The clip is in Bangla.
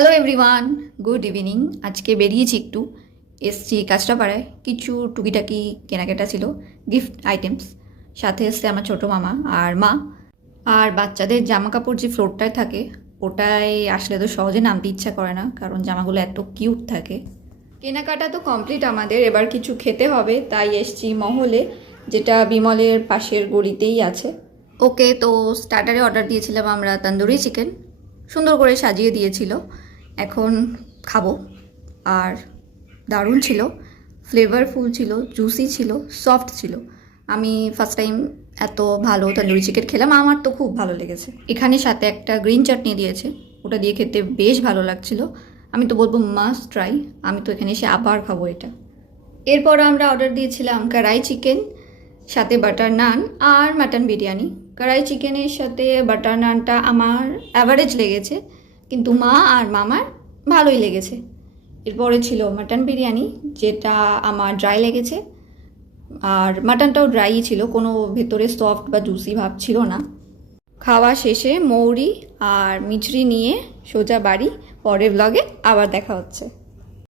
Hello everyone, good evening. আজকে বেরিয়েছি একটু, এসছি কাঁচরাপাড়ায়। কিছু টুকিটাকি কেনাকাটা ছিল, গিফট আইটেমস। সাথে এসছে আমার ছোটো মামা আর মা। আর বাচ্চাদের জামা কাপড় যে ফ্লোরটায় থাকে, ওটায় আসলে তো সহজে নামতে ইচ্ছা করে না, কারণ জামাগুলো এত কিউট থাকে। কেনাকাটা তো কমপ্লিট আমাদের, এবার কিছু খেতে হবে, তাই এসছি মহলে, যেটা বিমলের পাশের গলিতেই আছে। ওকে, তো স্টার্টারে অর্ডার দিয়েছিলাম আমরা তন্দুরি চিকেন, সুন্দর করে সাজিয়ে দিয়েছিল। এখন খাবো। আর দারুণ ছিল, ফ্লেভারফুল ছিল, জুসি ছিল, সফট ছিল। আমি ফার্স্ট টাইম এত ভালো তন্দুরি চিকেন খেলাম, আমার তো খুব ভালো লেগেছে। এখানে সাথে একটা গ্রিন চাটনি দিয়েছে, ওটা দিয়ে খেতে বেশ ভালো লাগছিল। আমি তো বলবো মাস্ট ট্রাই, আমি তো এখানে এসে আবার খাবো এটা। এরপর আমরা অর্ডার দিয়েছিলাম কড়াই চিকেন, সাথে বাটার নান আর মাটন বিরিয়ানি। কড়াই চিকেনের সাথে বাটার নানটা আমার অ্যাভারেজ লেগেছে, কিন্তু মা আর মামার ভালোই লেগেছে। এরপরে ছিল মাটন বিরিয়ানি, যেটা আমার ড্রাই লেগেছে। আর মাটনটাও ড্রাইই ছিল, কোনো ভেতরে সফট বা জুসি ভাব ছিল না। খাওয়া শেষে মৌরি আর মিছরি নিয়ে সোজা বাড়ি। পরের ব্লগে আবার দেখা হচ্ছে।